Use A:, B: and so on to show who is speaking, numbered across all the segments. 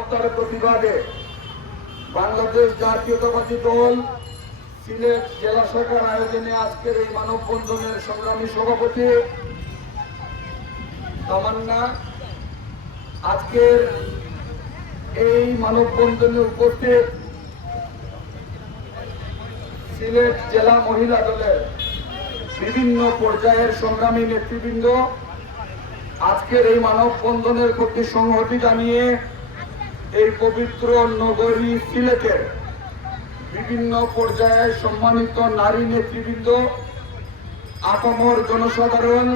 A: হত্যার প্রতিবাদে বাংলাদেশ জাতীয়তাবাদী দল, সিলেট জেলা শাখার আয়োজনে আজকের এই মানববন্ধনের সংগ্রামী সভাপতি তামান্না, আজকের এই মানববন্ধনে উপস্থিত সিলেট জেলা মহিলা দলের বিভিন্ন পর্যায়ের সংগ্রামী নেতৃবৃন্দ, আজকের এই মানববন্ধনের প্রতি সংহতি জানিয়ে এই পবিত্র নগরী সিলেটের বিভিন্ন পর্যায়ে সম্মানিত নারী নেতৃবৃন্দ, আপামর জনসাধারণ,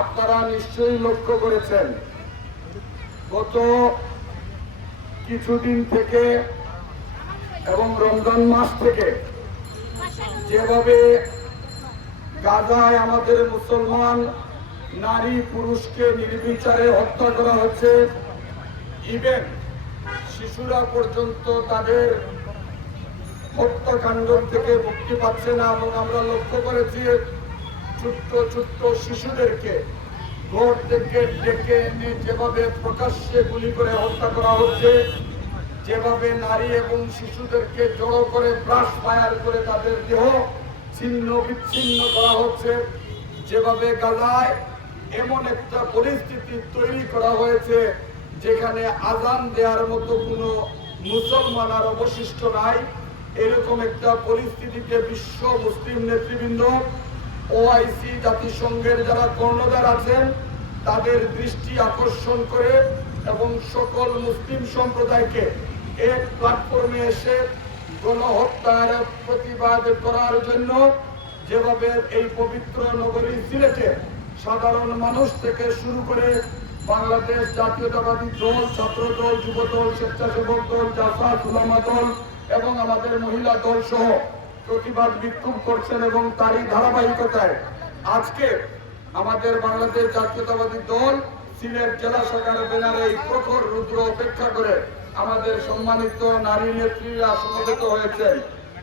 A: আপনারা নিশ্চয়ই লক্ষ্য করেছেন, গত কিছুদিন থেকে এবং রমজান মাস থেকে যেভাবে গাজায় আমাদের মুসলমান নারী পুরুষকে নির্বিচারে হত্যা করা হচ্ছে ইভেন শিশুরা পর্যন্ত তাদের হত্যাকাণ্ড থেকে মুক্তি পাচ্ছে না এবং আমরা লক্ষ্য করেছি ছোট্ট ছোট্ট শিশুদেরকে ঘর থেকে ডেকে এনে যেভাবে প্রকাশ্যে গুলি করে হত্যা করা হচ্ছে, যেভাবে নারী এবং শিশুদেরকে জড়ো করে ব্রাশ ফায়ার করে তাদের দেহ ছিন্ন বিচ্ছিন্ন করা হচ্ছে, যেভাবে গাজায় এমন একটা পরিস্থিতি তৈরি করা হয়েছে যেখানে আজান দেওয়ার মতো কোনো মুসলমান আর অবশিষ্ট নাই, এরকম একটা পরিস্থিতিতে বিশ্ব মুসলিম নেতৃবৃন্দ ওআইসি জাতিসংঘের যারা কর্ণধার আছেন, তাদের দৃষ্টি আকর্ষণ করে এবং সকল মুসলিম সম্প্রদায়কে এক প্ল্যাটফর্মে এসে গণহত্যার প্রতিবাদ করার জন্য যেভাবে এই পবিত্র নগরী সিলেটে সাধারণ মানুষ থেকে শুরু করে বাংলাদেশ জাতীয়তাবাদী দল ছাত্র দল যুব দল স্বেচ্ছাসেবক দল জাফাত উলামা দল এবং আমাদের মহিলা দল সহ প্রতিবাদ বিক্ষোভ করছেন এবং তারই ধারাবাহিকতায় আজকে আমাদের বাংলাদেশ জাতীয়তাবাদী দল সিলেট জেলা শাখার ব্যানারে এই প্রখর রুদ্র অপেক্ষা করে আমাদের সম্মানিত নারী নেত্রীরা সমবেত হয়েছেন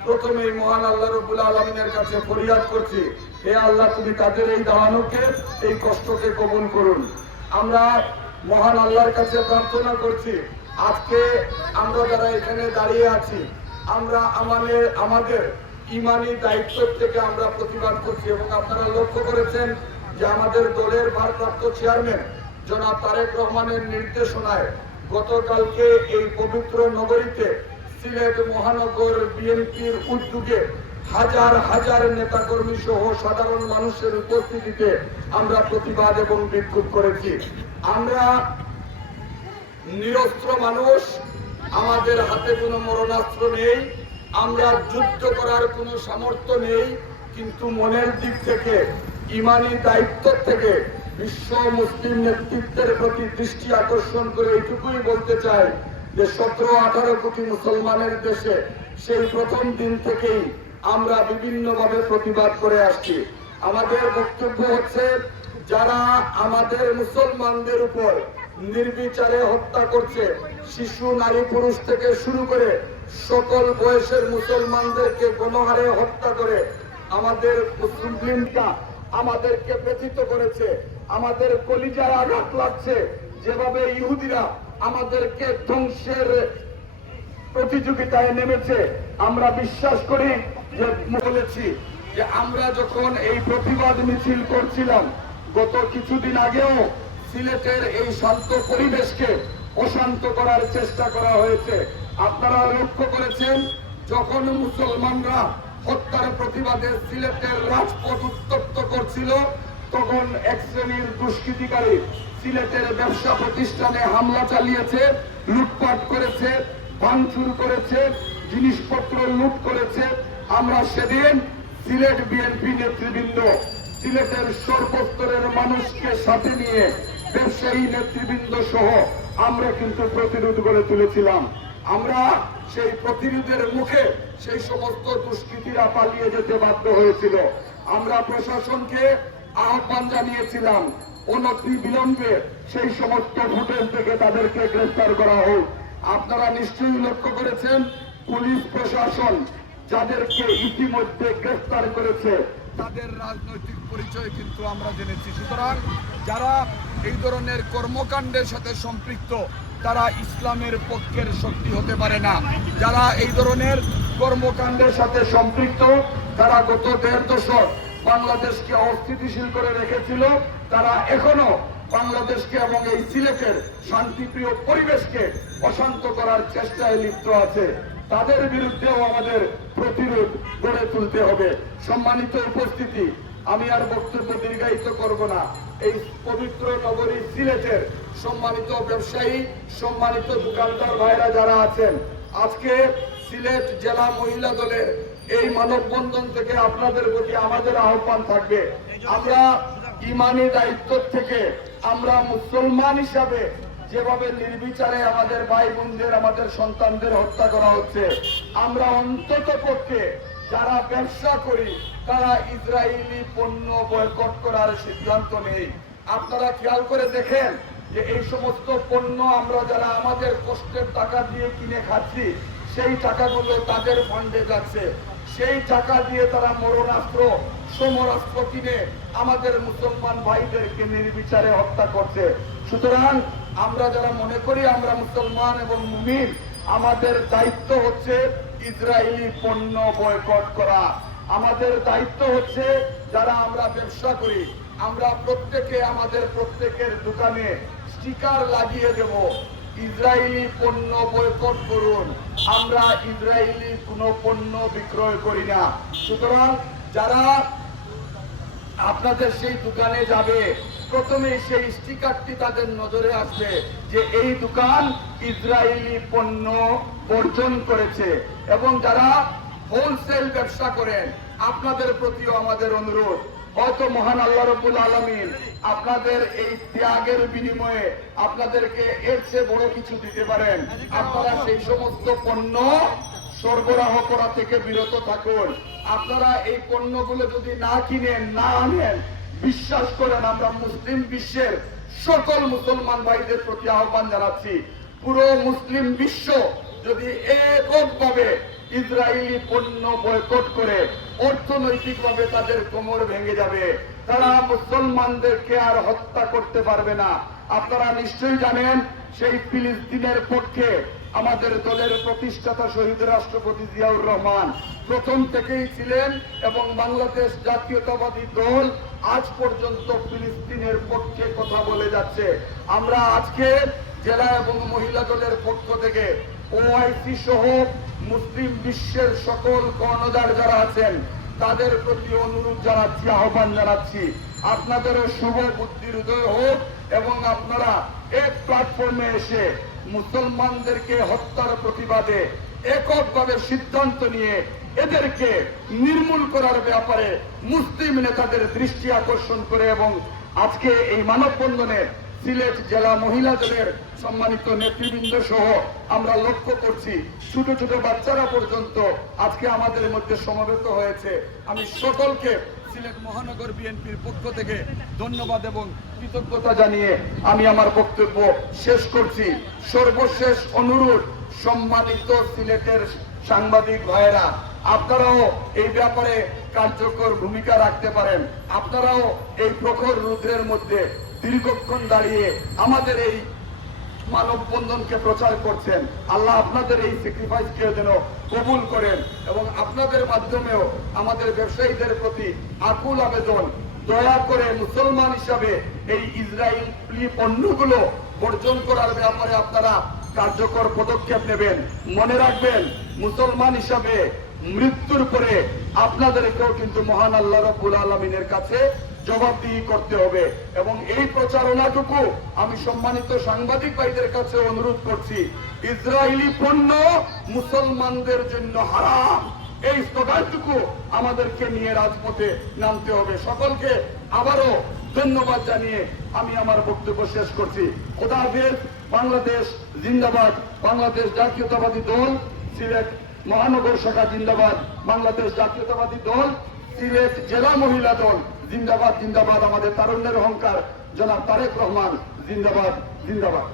A: প্রথমেই মহান আল্লাহ রবুল আলমিনের কাছে ফরিয়াদ করছি, হে আল্লাহ, তুমি তাদের এই দাঁড়ানোকে এই কষ্টকে কবুল করুন। আমরা মহান আল্লাহর কাছে প্রার্থনা করছি। আজকে আমরা যারা এখানে দাঁড়িয়ে আছি, আমরা আমাদের আমাদের ইমানি দায়িত্ব থেকে আমরা প্রতিবাদ করছি এবং আপনারা লক্ষ্য করেছেন যে আমাদের দলের ভারপ্রাপ্ত চেয়ারম্যান জনাব তারেক রহমানের নির্দেশনায় গতকালকে এই পবিত্র নগরীতে সিলেট মহানগর বিএনপির উদ্যোগে হাজার হাজার নেতাকর্মী সহ সাধারণ মানুষের উপস্থিতিতে আমরা প্রতিবাদ এবং বিক্ষোভ করেছি। আমরা নিরস্ত্র মানুষ, আমাদের হাতে কোনো মরণাস্ত্র নেই, আমরা যুদ্ধ করার কোনো সামর্থ্য নেই, কিন্তু মনের দিক থেকে, ইমানি দায়িত্ব থেকে বিশ্ব মুসলিম নেতৃত্বের প্রতি দৃষ্টি আকর্ষণ করে এইটুকুই বলতে চাই যে সতেরো আঠারো কোটি মুসলমানের দেশে সেই প্রথম দিন থেকেই আমরা বিভিন্নভাবে প্রতিবাদ করে আসছি। আমাদের বক্তব্য হচ্ছে, যারা আমাদের মুসলমানদের উপর নির্বিচারে হত্যা করছে, শিশু, নারী, পুরুষ থেকে শুরু করে সকল বয়সের মুসলমানদেরকে গণহারে হত্যা করে আমাদের মুসলিমটা আমাদেরকে ব্যথিত করেছে, আমাদের কলিজায় আঘাত লাগছে। যেভাবে ইহুদিরা আমাদেরকে ধ্বংসের প্রতিযোগিতায় নেমেছে, আমরা বিশ্বাস করি যে বলেছি যে আমরা যখন এই প্রতিবাদ মিছিল করছিলাম, গত কিছুদিন আগেও সিলেটের এই শান্ত পরিবেশকে অশান্ত করার চেষ্টা করা হয়েছে। আপনারা লক্ষ্য করেছেন, যখন মুসলমানরা হত্যার প্রতিবাদে সিলেটের রাজপথ উত্তপ্ত করছিল, তখন এক শ্রেণির দুষ্কৃতিকারী সিলেটের ব্যবসা প্রতিষ্ঠানে হামলা চালিয়েছে, লুটপাট করেছে, ভাঙচুর করেছে, জিনিসপত্র লুট করেছে আমরা সেদিন সিলেট বিএনপি নেতৃবৃন্দ, সিলেটের সর্বস্তরের মানুষকে সাথে নিয়ে ব্যবসায়ী নেতৃবৃন্দ সহ আমরা কিন্তু প্রতিরোধ করে তুলেছিলাম। আমরা সেই প্রতিরোধের মুখে সেই সমস্ত দুষ্কৃতীরা পালিয়ে যেতে বাধ্য হয়েছিল। আমরা প্রশাসনকে আহ্বান জানিয়েছিলাম, অনতি বিলম্বে সেই সমস্ত ফুটেজ থেকে তাদেরকে গ্রেফতার করা হোক। আপনারা নিশ্চয়ই লক্ষ্য করেছেন, পুলিশ প্রশাসন যাদেরকে ইতিমধ্যে গ্রেফতার করেছে। তাদের রাজনৈতিক পরিচয় কিন্তু আমরা জেনেছি। সুতরাং যারা এই ধরনের কর্মকাণ্ডের সাথে সম্পৃক্ত, তারা ইসলামের পক্ষের শক্তি হতে পারে না। যারা এই ধরনের কর্মকাণ্ডের সাথে সম্পৃক্ত, তারা গত দেড় দশক বাংলাদেশকে অস্থিতিশীল করে রেখেছিল। তারা এখনও বাংলাদেশকে এবং এই সিলেটের শান্তিপ্রিয় পরিবেশকে অশান্ত করার চেষ্টায় লিপ্ত আছে। তাদের বিরুদ্ধেও আমাদের প্রতিরোধ গড়ে তুলতে হবে। সম্মানিত উপস্থিতি, আমি আর বক্তব্য দীর্ঘায়িত করব না। এই পবিত্র নগরী সিলেটের সম্মানিত ব্যবসায়ী, সম্মানিত দোকানদার ভাইরা যারা আছেন, আজকে সিলেট জেলা মহিলা দলের এই মানববন্ধন থেকে আপনাদের প্রতি আমাদের আহ্বান থাকবে। আমরা ইমানি দায়িত্ব থেকে আমরা মুসলমান হিসাবে যেভাবে নির্বিচারে আমাদের ভাই বোনদের আমাদের সন্তানদের হত্যা করা হচ্ছে, আমরা অন্তত পক্ষে যারা ব্যবসা করি, তারা ইসরায়েলি পণ্য বয়কট করার সিদ্ধান্ত নেই। আপনারা খেয়াল করে দেখেন যে এই সমস্ত পণ্য আমরা যারা আমাদের কষ্টের টাকা দিয়ে কিনে খাচ্ছি, সেই টাকাগুলো তাদের ফান্ডে যাচ্ছে। সেই টাকা দিয়ে তারা মরণাস্ত্র, সমরাস্ত্র কিনে আমাদের মুসলমান ভাইদেরকে নির্বিচারে হত্যা করছে। সুতরাং আমরা যারা মনে করি আমরা মুসলমান এবং মুমিন, আমাদের দায়িত্ব হচ্ছে ইসরায়েলি পণ্য বয়কট করা। আমাদের দায়িত্ব হচ্ছে যারা আমরা ব্যবসা করি, আমরা প্রত্যেকে আমাদের প্রত্যেকের দোকানে স্টিকার লাগিয়ে দেব। ইসরায়েলি পণ্য বয়কট করুন, আমরা ইসরায়েলি কোনো পণ্য বিক্রয় করি না। সুতরাং যারা আপনাদের সেই দোকানে যাবে প্রথমে সেই স্টিকারটি তাদের নজরে আসবে যে এই দোকান ইসরায়েলি পণ্য বর্জন করেছে। এবং যারা হোলসেল ব্যবসা করেন, আপনাদের প্রতিও আমাদের অনুরোধ। হয়তো মহান আল্লাহ রবুল আলমিন আপনাদের এই ত্যাগের বিনিময়ে আপনাদেরকে এর চেয়ে বড় কিছু দিতে পারেন। আপনারা সেই সমস্ত পণ্য সরবরাহ করা থেকে বিরত থাকুন। আপনারা এই পণ্যগুলো যদি না কিনেন, না আনেন বিশ্বাস করেন, আমরা মুসলিম বিশ্বের সকল মুসলমান ভাইদের প্রতি আহ্বান জানাচ্ছি। পুরো মুসলিম বিশ্ব যদি এককভাবে ইসরায়েলি পণ্য বয়কট করে, অর্থনৈতিকভাবে তাদের কোমর ভেঙে যাবে। তারা মুসলমানদেরকে আর হত্যা করতে পারবে না। আপনারা নিশ্চয়ই জানেন, সেই ফিলিস্তিনের পক্ষে আমাদের দলের প্রতিষ্ঠাতা শহীদ রাষ্ট্রপতি জিয়াউর রহমান প্রথম থেকেই ছিলেন এবং বাংলাদেশ জাতীয়তাবাদী দল আজ পর্যন্ত ফিলিস্তিনের পক্ষে কথা বলে যাচ্ছে। আমরা আজকে জেলা এবং মহিলা দলের পক্ষ থেকে ওআইসি সহ মুসলিম বিশ্বের সকল কর্ণধার যারা আছেন, তাদের প্রতি অনুরোধ জানাচ্ছি, আহ্বান জানাচ্ছি। আপনাদেরও শুভ বুদ্ধির উদয় হোক এবং আপনারা এক প্ল্যাটফর্মে এসে মুসলমানদেরকে হত্যার প্রতিবাদে এককভাবে সিদ্ধান্ত নিয়ে এদেরকে নির্মূল করার ব্যাপারে মুসলিম নেতাদের দৃষ্টি আকর্ষণ করে এবং আজকে এই মানববন্ধনে সিলেট জেলা মহিলা দলের সম্মানিত নেতৃবৃন্দ সহ আমরা লক্ষ্য করছি, ছোট ছোট বাচ্চারা পর্যন্ত আজকে আমাদের মধ্যে সমবেত হয়েছে। আমি সকলকে সিলেট মহানগর বিএনপির পক্ষ থেকে ধন্যবাদ এবং কৃতজ্ঞতা জানিয়ে আমি আমার বক্তব্য শেষ করছি। সর্বশেষ অনুরোধ, সম্মানিত সিলেটের সাংবাদিক ভাইয়েরা, আপনারাও এই ব্যাপারে কার্যকর ভূমিকা রাখতে পারেন। আপনারাও এই প্রখর রুদ্রের মধ্যে দীর্ঘক্ষণ দাঁড়িয়ে আমাদের এই মানববন্ধনকে প্রচার করছেন। আল্লাহ আপনাদের এই স্যাক্রিফাইসকে যেন কবুল করেন এবং আপনাদের মাধ্যমেও আমাদের ব্যবসায়ীদের প্রতি আকুল আবেদন, দয়া করে মুসলমান হিসাবে এই ইসরায়েলি পণ্যগুলো বর্জন করার ব্যাপারে আপনারা কার্যকর পদক্ষেপ নেবেন। মনে রাখবেন, মুসলমান হিসাবে মৃত্যুর পরে আপনাদেরকেও কিন্তু মহান আল্লাহ রব্বুল আলমিনের কাছে জবাবদিহি করতে হবে। এবং এই প্রচারণাটুকু আমি সম্মানিত সাংবাদিক ভাইদের কাছে অনুরোধ করছি। ইসরায়েলি পণ্য মুসলমানদের জন্য হারাম। এই স্লোগানটুকু আমাদেরকে নিয়ে রাজপথে নামতে হবে। সকলকে আবারও ধন্যবাদ জানিয়ে আমি আমার বক্তব্য শেষ করছি। খোদা হাফেজ, বাংলাদেশ জিন্দাবাদ। বাংলাদেশ জাতীয়তাবাদী দল, সিলেট মহানগর শাখা জিন্দাবাদ। বাংলাদেশ জাতীয়তাবাদী দল, সিলেট জেলা মহিলা দল। জিন্দাবাদ জিন্দাবাদ আমাদের তারুণ্যের অহংকার। জনাব তারেক রহমান জিন্দাবাদ জিন্দাবাদ।